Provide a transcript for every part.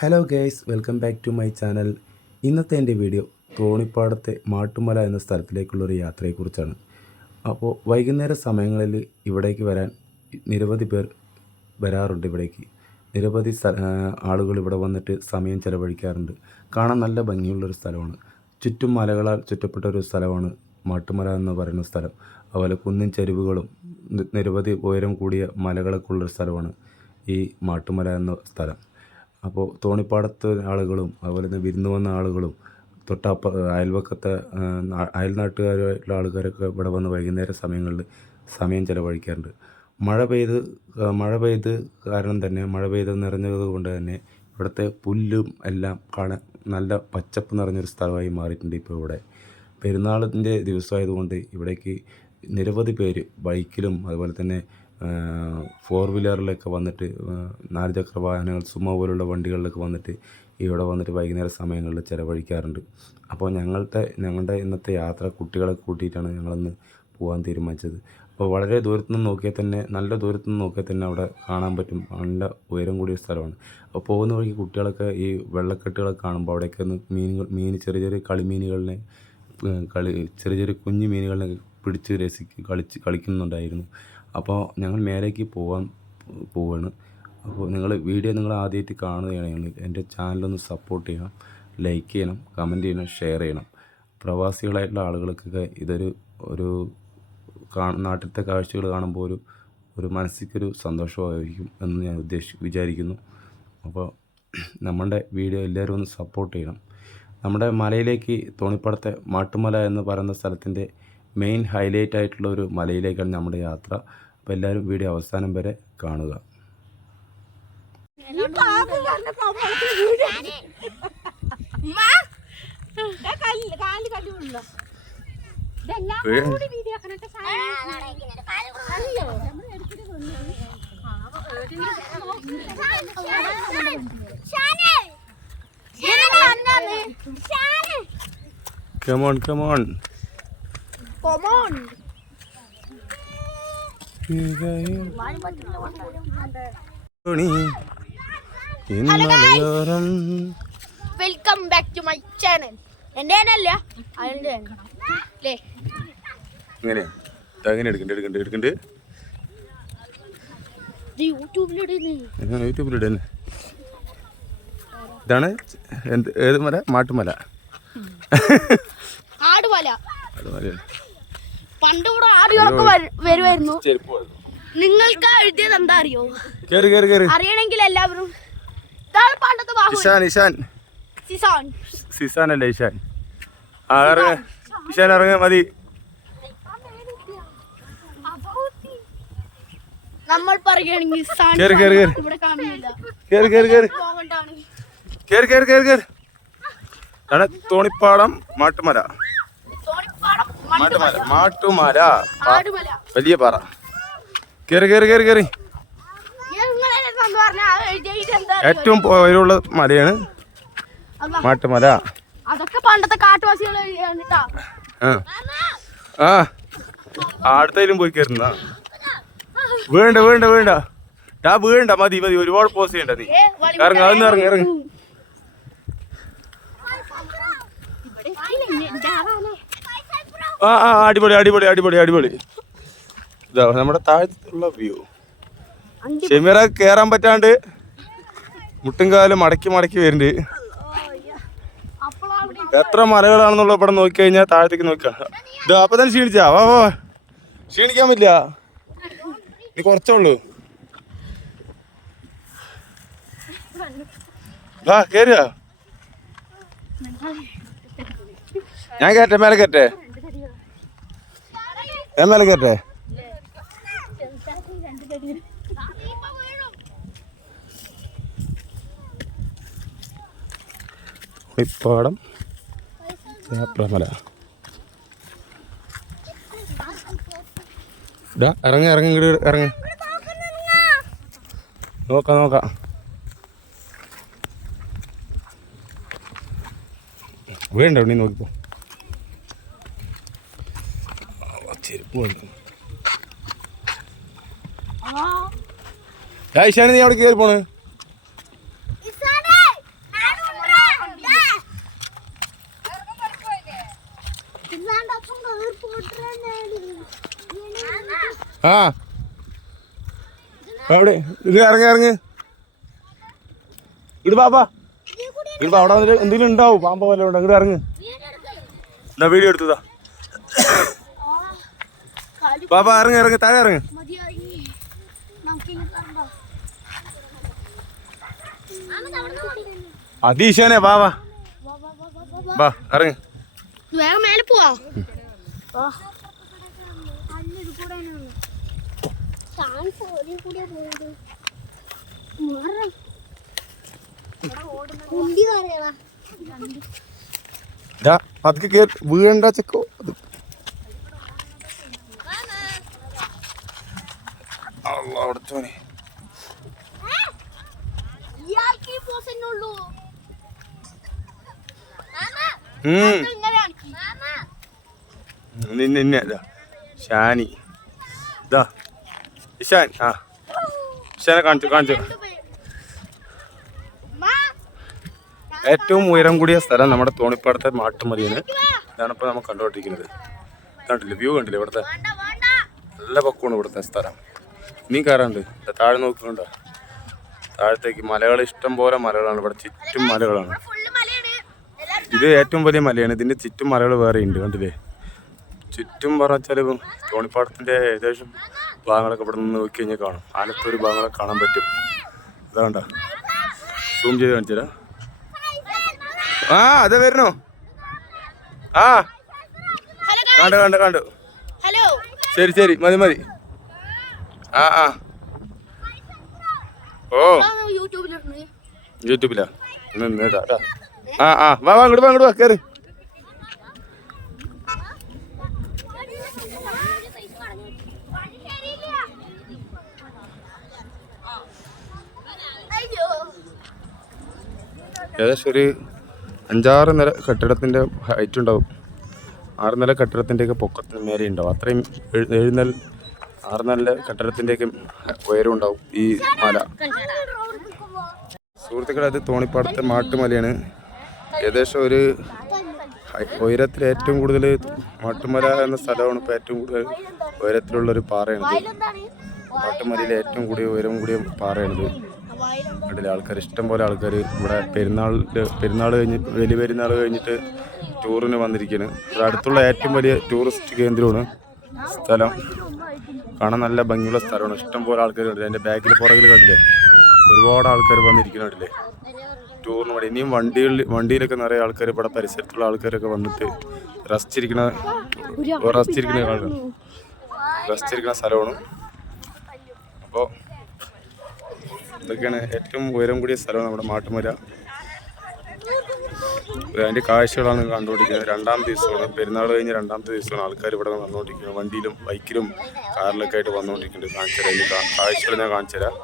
Hello guys welcome back to my channel ഇന്നത്തെ എന്റെ video തോണിപ്പാടത്തെ Mattumala എന്ന സ്ഥലത്തിലേക്കുള്ളൊരു യാത്രയെക്കുറിച്ചാണ്. അപ്പോൾ വൈകുന്നേര സമയങ്ങളിൽ ഇവിടേക്ക് വരാൻ നിരവധി പേർ വരാറുണ്ട് ഇവിടേക്ക്. നിരവധി ആളുകൾ ഇവിടെ വന്നിട്ട് സമയം ചിലവഴിക്കാറുണ്ട്. കാണാൻ നല്ല ഭംഗിയുള്ളൊരു സ്ഥലമാണ്. ചുറ്റും മലകളാൽ ചുറ്റപ്പെട്ട ഒരു സ്ഥലമാണ് മാട്ടുമല എന്ന് പറയുന്ന സ്ഥലം. അതുപോലെ കുന്നിൻ ചെരുവുകളും നിരവധി ഉയരം കൂടിയ മലകളൊക്കെ ഉള്ളൊരു സ്ഥലമാണ് ഈ മാട്ടുമല എന്ന സ്ഥലം. അപ്പോൾ തോണിപ്പാടത്ത് ആളുകളും അതുപോലെ തന്നെ വിരുന്ന് വന്ന ആളുകളും തൊട്ടപ്പ അയൽവക്കത്തെ അയൽനാട്ടുകാരായിട്ടുള്ള ആൾക്കാരൊക്കെ ഇവിടെ വന്ന് വൈകുന്നേര സമയങ്ങളിൽ സമയം ചിലവഴിക്കാറുണ്ട്. മഴ പെയ്ത് മഴ പെയ്ത് കാരണം തന്നെ മഴ പെയ്ത് നിറഞ്ഞത് കൊണ്ട് തന്നെ ഇവിടുത്തെ പുല്ലും എല്ലാം കാണാൻ നല്ല പച്ചപ്പ് നിറഞ്ഞൊരു സ്ഥലമായി മാറിയിട്ടുണ്ട് ഇപ്പോൾ ഇവിടെ. പെരുന്നാളിന്റെ ദിവസമായതുകൊണ്ട് ഇവിടേക്ക് നിരവധി പേര് ബൈക്കിലും അതുപോലെ തന്നെ ഫോർ വീലറിലൊക്കെ വന്നിട്ട് നാലുചക്ര നാല് ചക്ര വാഹനങ്ങൾ സുമോ പോലുള്ള വണ്ടികളിലൊക്കെ വന്നിട്ട് ഇവിടെ വന്നിട്ട് വൈകുന്നേര സമയങ്ങളിൽ ചിലവഴിക്കാറുണ്ട്. അപ്പോൾ ഞങ്ങളുടെ ഞങ്ങളുടെ ഇന്നത്തെ യാത്ര കുട്ടികളെ കൂട്ടിയിട്ടാണ് ഞങ്ങളിന്ന് പോകാൻ തീരുമാനിച്ചത്. അപ്പോൾ വളരെ ദൂരത്തു നിന്ന് നോക്കിയാൽ തന്നെ നല്ല ദൂരത്തു നിന്ന് നോക്കിയാൽ തന്നെ അവിടെ കാണാൻ പറ്റും. നല്ല ഉയരം കൂടിയ സ്ഥലമാണ്. അപ്പോൾ പോകുന്ന വഴിക്ക് കുട്ടികളൊക്കെ ഈ വെള്ളക്കെട്ടുകളൊക്കെ കാണുമ്പോൾ അവിടെയൊക്കെ ഒന്ന് മീനുകൾ മീൻ ചെറിയ ചെറിയ കളിമീനുകളിനെ കളി ചെറിയ ചെറിയ കുഞ്ഞു മീനുകളിനെ പിടിച്ച് രസിക്ക് കളിച്ച് കളിക്കുന്നുണ്ടായിരുന്നു. അപ്പോൾ ഞങ്ങൾ മേലേക്ക് പോവാൻ പോവാണ്. അപ്പോൾ നിങ്ങൾ വീഡിയോ നിങ്ങൾ ആദ്യമായിട്ട് കാണുകയാണെങ്കിൽ എന്റെ ചാനലൊന്ന് സപ്പോർട്ട് ചെയ്യണം ലൈക്ക് ചെയ്യണം കമന്റ് ചെയ്യണം ഷെയർ ചെയ്യണം. പ്രവാസികളായിട്ടുള്ള ആളുകൾക്കൊക്കെ ഇതൊരു ഒരു നാട്ടിലത്തെ കാഴ്ചകൾ കാണുമ്പോൾ ഒരു ഒരു മനസ്സിക്കൊരു സന്തോഷമായിരിക്കും എന്ന് ഞാൻ ഉദ്ദേശി വിചാരിക്കുന്നു. അപ്പോൾ നമ്മുടെ വീഡിയോ എല്ലാവരും ഒന്ന് സപ്പോർട്ട് ചെയ്യണം. നമ്മുടെ മലയിലേക്ക് തോണിപ്പടത്തെ മാട്ടുമല എന്ന് പറയുന്ന സ്ഥലത്തിന്റെ മെയിൻ ഹൈലൈറ്റ് ആയിട്ടുള്ള ഒരു മലയിലേക്കാണ് നമ്മുടെ യാത്ര. അപ്പോൾ എല്ലാവരും വീഡിയോ അവസാനം വരെ കാണുക. Come on, come മലയോരം welcome back to my channel എന്റെ അല്ല അതിന്റെ അല്ലേ ഇങ്ങനെ. അങ്ങനെ എടുക്കണ്ട് എടുക്കണ്ട് എടുക്കണ്ട്. ഇത് യൂട്യൂബിലിടുന്നു ഞാൻ യൂട്യൂബിലിടുന്നു ഇതാണ് എന്ത് ഏത് മല? മാട്ടുമല. ആടുമല. അത് മലയാണ് പണ്ട് ഇവിടെ ആടുകളൊക്കെ വര- വരുമായിരുന്നു നിങ്ങൾക്ക് എഴുതിയത് എന്താ അറിയോ? കയറി കയറി കയറി അറിയണമെങ്കിൽ എല്ലാവരും ഇതാണ് പണ്ടത്തെ ഇഷാൻ ഇഷാൻ. സിസാൻ. അല്ലേ ഇഷാൻ? ഇറങ്ങ. ഇഷാൻ ഇറങ്ങ മതി. നമ്മൾ പറയുകയാണെങ്കിൽ കേറി കേറി കേറി. ഇവിടെ കാണുന്നില്ല. കേറി കേറി കേറി. കേറി തോണിപ്പാടം മാട്ടുമല. മാട്ടുമല. മാട്ടുമല. വലിയ പാറ. കേറി കേറി കേറി കേറി. നിങ്ങളെ പറഞ്ഞ എഴുതിയത് എന്താ അറിയോ? ഏറ്റവും ഉയരമുള്ള മലയാണ്. മാട്ടുമല. അതൊക്കെ പണ്ടത്തെ കാട്ടുവാസികൾ ആ. അടുത്തതിലും പോയി കയറുന്ന വേണ്ട വേണ്ട വീണ്ട. ആ വീണ്ട മതി മതി. ഒരുപാട് പോസ് ചെയ്യണ്ട നീ. ഇറങ്ങ അതൊന്ന് ഇറങ്ങി ഇറങ്ങി ഇവിടെ ഇല്ല, എന്റെ ആളാണ്. ആ ആ അടിപൊളി അടിപൊളി അടിപൊളി അടിപൊളി. ഇതാ നമ്മുടെ താഴത്തുള്ള വ്യൂ ഷെമീറ കേറാൻ പറ്റാണ്ട് മുട്ടും കാലും മടക്കി മടക്കി വരുന്നുണ്ട്. എത്ര മലകളാണെന്നുള്ള ഇവിടെ നോക്കി കഴിഞ്ഞാൽ താഴത്തേക്ക് നോക്കാം. ഇത് അപ്പൊ തന്നെ ക്ഷീണിച്ചാ. വാ വാ ക്ഷീണിക്കാൻ പറ്റില്ല. ഇനി കുറച്ചേ ഉള്ളൂ. വാ കേറിയാ? ഞാൻ കയറ്റേ മേലെ കയറ്റേ ഞാൻ കേട്ടെ? ഇപ്പാടം ചേപ്രമല ഇടാ ഇറങ്ങി ഇറങ്ങി ഇങ്ങോട്ട് ഇറങ്ങി. നോക്കാം നോക്കാം. വേണ്ട നീ നോക്കിപ്പോ. ഉപ്പ് കഴിക്കണം നീ അവിടെ കയറി പോണ് ആ. എവിടെ? ഇത് ഇറങ്ങി ഇറങ്ങി. ഇട് പാപ്പാ ഇട് അവിടെ എന്തെങ്കിലും ഉണ്ടാവും. പാമ്പ വല്ലതും ഉണ്ടോ? ഇങ്ങോട്ട് വീഡിയോ എടുത്തതാ. പാപ്പാ ഇറങ്ങി ഇറങ്ങി താഴെ ഇറങ്ങി. അതീശനെ വാ വാ. വാ ഇറങ്ങി. വേഗം മേലെ പോവാ കേറി. വീഴണ്ട ചെക്കോ. അത് അള്ളാ, അവിടുത്തോനെ. ഇയാൾക്ക് ഈ പോസ് തന്നെ ഉള്ളൂ ഉം. ഇങ്ങനെ കാണിക്ക്. നിന്നെ നിന്നെ ഇതാ ഷാനി. ഇതാ ഇഷാൻ ആ. ഇഷാനെ കാണിച്ചു കാണിച്ചു. ഏറ്റവും ഉയരം കൂടിയ സ്ഥലം നമ്മുടെ തോണിപ്പാടത്തെ മാട്ടുമതിയാണ്. ഇതാണ് ഇപ്പോൾ നമ്മൾ കണ്ടുകൊണ്ടിരിക്കുന്നത്. കണ്ടില്ലേ വ്യൂ കണ്ടില്ലേ ഇവിടുത്തെ? നല്ല പക്കമാണ് ഇവിടുത്തെ സ്ഥലം. ഇനിയും കയറാണ്ട് താഴെ നോക്കുന്നുണ്ടോ താഴത്തേക്ക് മലകൾ ഇഷ്ടം പോലെ മലകളാണ്. ഇവിടെ ചുറ്റും മലകളാണ്. ഇത് ഏറ്റവും വലിയ മലയാണ്. ഇതിന്റെ ചുറ്റും മലകൾ വേറെ ഉണ്ട്. കണ്ടില്ലേ? ചുറ്റും പറഞ്ഞാൽ തോണിപ്പാടത്തിന്റെ ഏകദേശം ഭാഗങ്ങളൊക്കെ ഇവിടെ നിന്ന് നോക്കി കഴിഞ്ഞാൽ കാണും. ആലത്തൂർ ഭാഗങ്ങളൊക്കെ കാണാൻ പറ്റും. അതാണ്ട സൂം ചെയ്ത് കാണിച്ചാ ആ അതെ വരണോ ആ. കണ്ടു കണ്ടു കണ്ടു. ശരി ശരി. മതി മതി. ആ ആ. ഓ. യൂട്യൂബിലാ. ആ ആ. വാ വാ ഇങ്ങോട്ട് വാ ഇങ്ങോട്ട് വാ കയറി ഏകദേശം ഒരു അഞ്ചാറ് നില കെട്ടിടത്തിന്റെ ഹൈറ്റ് ഉണ്ടാവും. ആറ് നില കെട്ടിടത്തിന്റെയൊക്കെ പൊക്കത്തിന് മേലെ ഉണ്ടാവും അത്രയും നില ആറ് നല്ല കെട്ടിടത്തിന്റെയൊക്കെ ഉയരം ഉണ്ടാവും ഈ മല. സുഹൃത്തുക്കളെ അത് തോണിപ്പാടത്തെ മാട്ടുമലയാണ്. ഏകദേശം ഒരു ഉയരത്തിൽ ഏറ്റവും കൂടുതൽ മാട്ടുമല എന്ന സ്ഥലമാണ് ഇപ്പോൾ ഏറ്റവും കൂടുതൽ ഉയരത്തിലുള്ള ഒരു പാറയാണിത്. മാട്ടുമലയിൽ ഏറ്റവും കൂടിയ ഉയരം കൂടിയ പാറയാണിത്. കണ്ടില്ലേ ആൾക്കാർ ഇഷ്ടം പോലെ ആൾക്കാർ ഇവിടെ പെരുന്നാളിൽ പെരുന്നാൾ കഴിഞ്ഞ് വലിയ പെരുന്നാൾ കഴിഞ്ഞിട്ട് ടൂറിന് വന്നിരിക്കുകയാണ് ഇവിടെ അടുത്തുള്ള ഏറ്റവും വലിയ ടൂറിസ്റ്റ് കേന്ദ്രമാണ് സ്ഥലം. കാണാൻ നല്ല ഭംഗിയുള്ള സ്ഥലമാണ്. ഇഷ്ടം പോലെ ആൾക്കാർ കണ്ടില്ലേ? എന്റെ ബാക്കിൽ പുറകിൽ കണ്ടില്ലേ? ഒരുപാട് ആൾക്കാർ വന്നിരിക്കുന്നുണ്ടല്ലേ ടൂറിന് വേണ്ടി. ഇനിയും വണ്ടികളിൽ വണ്ടിയിലൊക്കെ നിറയെ ആൾക്കാർ ഇവിടെ പരിസരത്തുള്ള ആൾക്കാരൊക്കെ വന്നിട്ട് റസ്റ്റിരിക്കണ റസ്റ്റിരിക്കണ കാണുന്നു റസ്റ്റിരിക്കണ സ്ഥലമാണ്. അപ്പോൾ ഇതൊക്കെയാണ് ഏറ്റവും ഉയരം കൂടിയ സ്ഥലമാണ് നമ്മുടെ മാട്ടുമല. അതിന്റെ കാഴ്ചകളാണ് കണ്ടുകൊണ്ടിരിക്കുന്നത് രണ്ടാം ദിവസമാണ്. പെരുന്നാൾ കഴിഞ്ഞ് രണ്ടാമത്തെ ദിവസമാണ് ആൾക്കാർ ഇവിടെ വന്നുകൊണ്ടിരിക്കുന്നത്. വണ്ടിയിലും ബൈക്കിലും കാറിലൊക്കെ ആയിട്ട് വന്നുകൊണ്ടിരിക്കുന്നുണ്ട്. കാണിച്ചു തരാം. ഇനി കാഴ്ചകൾ ഞാൻ കാണിച്ചു തരാം.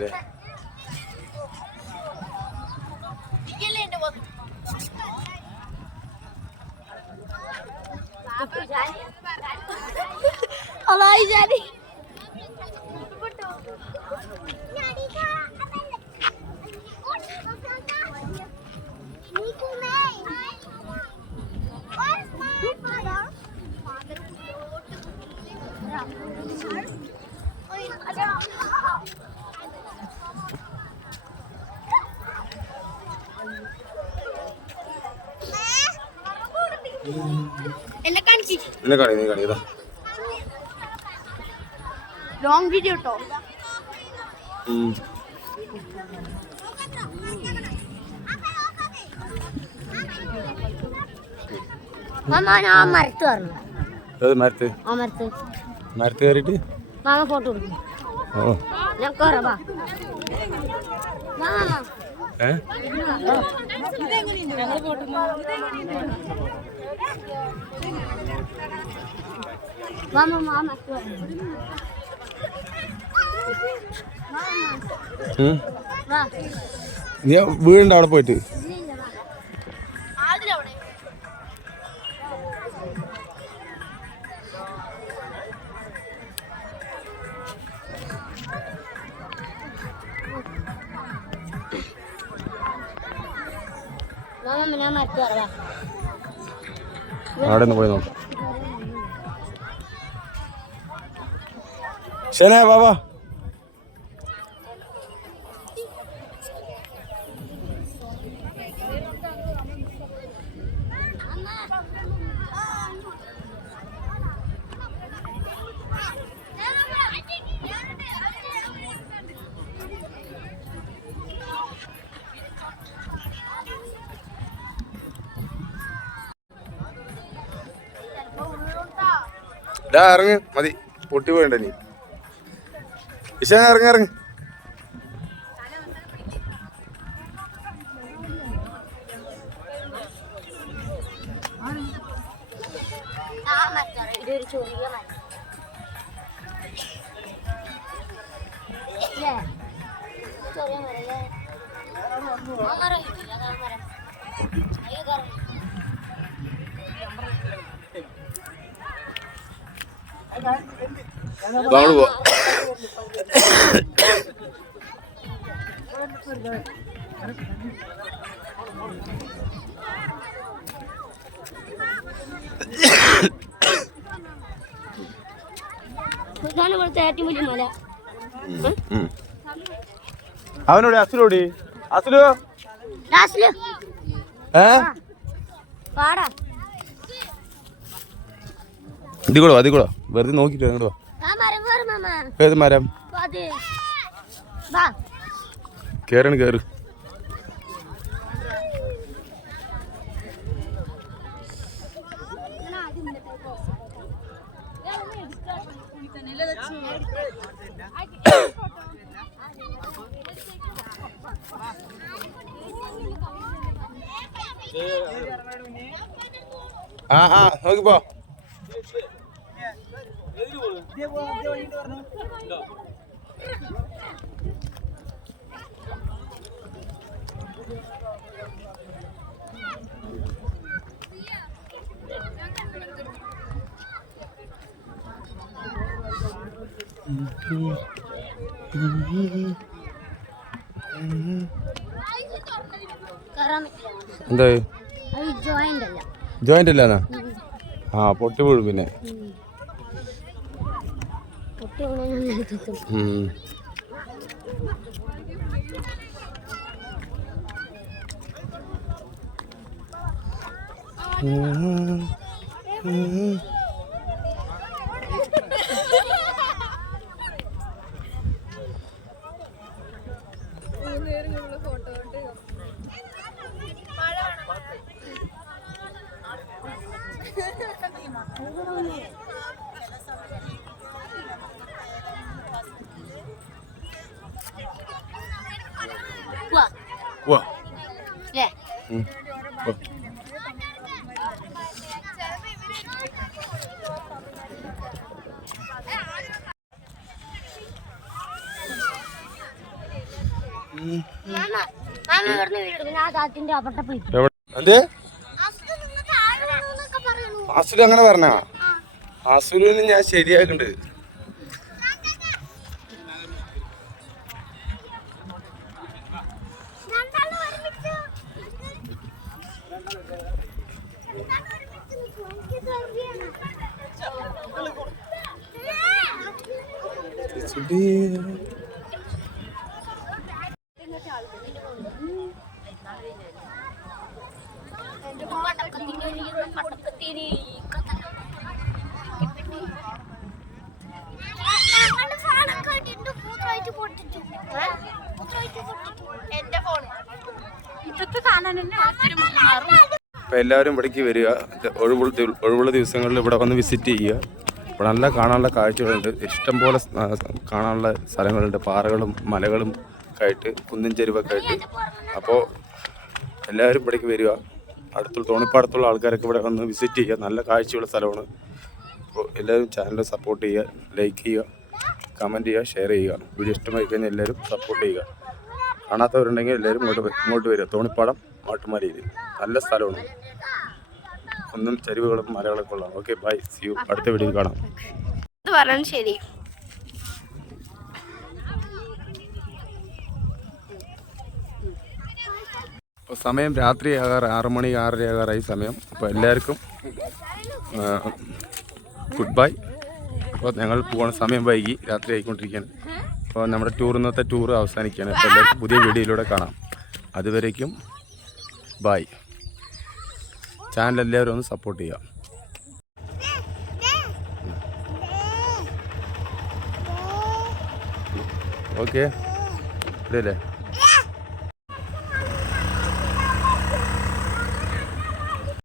deh. Allah jadi. अच्छा എന്നെ കാണിക്ക്. എന്നെ കാണി നീ കാണി ഇതാ. ലോങ് വീഡിയോ കേട്ടോ മരത്ത് പറഞ്ഞു മരത്ത്? മരത്ത്. കയറിയിട്ട്? മാമ ഫോട്ടോ കൊടുക്കും ഓ. ഞാൻ കുറവാ ഏ? ഉം. വാ. നീ വീടുണ്ട് അവിടെ പോയിട്ട്. അവിടെ നിന്ന് പോയി നോക്കാം. ശനെ ബാബാ ഡാ ഇറങ്ങ്. മതി. പൊട്ടി പോയണ്ട നീ ഇഷാൻ ഇറങ്ങ ഇറങ്ങി. നമ്മൾ പോവാ അവനോടി അസുലോടി അസുലു? ലാസ്റ്റിൽ ഏ പാടാ ഇതി കൂടെ അതി കൂടെ വെറുതെ നോക്കിട്ടോ ഇങ്ങോട്ടോ ഏത് മരം? കേറണ് കേറ്. ആ ആ അത് ജോയിന്റ് അല്ല. ജോയിന്റ് അല്ലാന്നാ ആ പൊട്ടി വീഴും പിന്നെ. പൊട്ടി ഉം. വാ വാ അല്ലേ ഉം. വാ. മാമ മാമ ഇവിടുന്ന് വീട് പിന്നെ ആ താത്തിന്റെ അപ്പുറത്തെ പോയിട്ട് എവിടെ എന്തേ? അസുര അങ്ങനെ പറഞ്ഞാ അസുലുവിന് ഞാൻ ശരിയാക്കുന്നുണ്ട് എന്റെ ഫോണ് ഇതൊക്കെ കാണാൻ തന്നെ ഒത്തിരി മാറും അപ്പോൾ എല്ലാവരും ഇവിടേക്ക് വരിക. ഒഴിവുള്ള ഒഴിവുള്ള ദിവസങ്ങളിൽ ഇവിടെ വന്ന് വിസിറ്റ് ചെയ്യുക. ഇവിടെ നല്ല കാണാനുള്ള കാഴ്ചകളുണ്ട്. ഇഷ്ടംപോലെ കാണാനുള്ള സ്ഥലങ്ങളുണ്ട്. പാറകളും മലകളും ഒക്കെ ആയിട്ട് കുന്നിൻ ചെരുവൊക്കെ ആയിട്ട്. അപ്പോൾ എല്ലാവരും ഇവിടേക്ക് വരിക. അടുത്തുള്ള തോണിപ്പാടത്തുള്ള ആൾക്കാരൊക്കെ ഇവിടെ വന്ന് വിസിറ്റ് ചെയ്യുക. നല്ല കാഴ്ചയുള്ള സ്ഥലമാണ്. അപ്പോൾ എല്ലാവരും ചാനൽ സപ്പോർട്ട് ചെയ്യുക. ലൈക്ക് ചെയ്യുക. കമന്റ് ചെയ്യുക. ഷെയർ ചെയ്യുക. വീഡിയോ ഇഷ്ടമായി കഴിഞ്ഞാൽ എല്ലാവരും സപ്പോർട്ട് ചെയ്യുക. കാണാത്തവരുണ്ടെങ്കിൽ എല്ലാവരും ഇങ്ങോട്ട് ഇങ്ങോട്ട് വരിക. തോണിപ്പാടം മാട്ടുമലയിൽ. നല്ല സ്ഥലമാണ്. ഒന്നും ചരിവുകളും മലകളൊക്കെ ഉള്ളതാണ്. ഓക്കെ ബൈ സി യു അടുത്ത വീഡിയോ കാണാം. ശരി. അപ്പോൾ സമയം രാത്രി ആകാറ് ആറ് മണി ആറര ആകാറായി സമയം. അപ്പോൾ എല്ലാവർക്കും ഗുഡ് ബൈ അപ്പോൾ ഞങ്ങൾ പോകണ സമയം വൈകി രാത്രി ആയിക്കൊണ്ടിരിക്കുകയാണ്. അപ്പോൾ നമ്മുടെ ടൂർ ഇന്നത്തെ ടൂർ അവസാനിക്കുകയാണ്. അപ്പോൾ എല്ലാവർക്കും പുതിയ വീഡിയോയിലൂടെ കാണാം. അതുവരേക്കും ബൈ ചാനൽ എല്ലാവരും ഒന്ന് സപ്പോർട്ട് ചെയ്യുക ഓക്കെ ഇവിടെയല്ലേ?